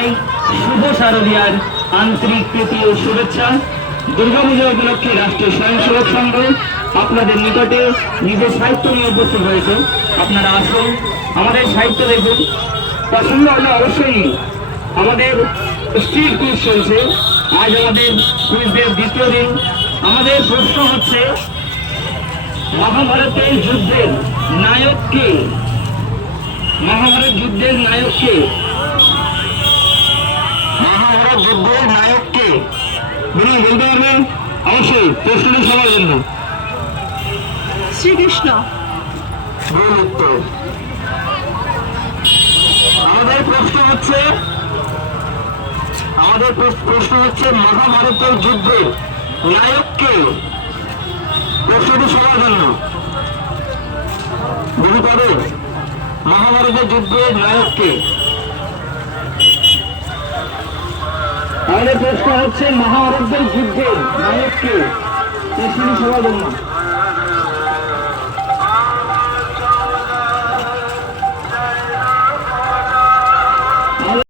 শুভ শারদীয়ার আন্তরিক প্রীতি ও শুভেচ্ছা। দুর্গাপূজা উপলক্ষে রাষ্ট্রীয় স্বয়ংসেবক সংঘ আপনাদের নিকটে নিজের সাহিত্য নিয়ে উপস্থিত হয়েছে। আপনারা আসুন, আমাদের সাহিত্য দেখুন। পছন্দ হলে অবশ্যই আমাদের স্ট্রিট কুইজ চলছে। আজ আমাদের কুইজের দ্বিতীয় দিন। আমাদের প্রশ্ন হচ্ছে, মহাভারতের যুদ্ধের নায়ক কে? মহাভারত যুদ্ধের নায়ক কে? মহাভারত যুদ্ধের নায়ক কে? বলুন, বলতে পারবেন? অবশ্যই, প্রশ্নটি সবার জন্য। শ্রীকৃষ্ণ। ভুল উত্তর। আমাদের প্রশ্ন হচ্ছে মহাভারতের যুদ্ধের নায়ক কে? প্রশ্নটি সবার জন্য। বলতে পারবে মহাভারতের যুদ্ধের নায়ক কে? আমাদের প্রশ্ন হচ্ছে, মহাভারতের যুদ্ধের নায়ক কে? প্রশ্নটি সবার জন্য।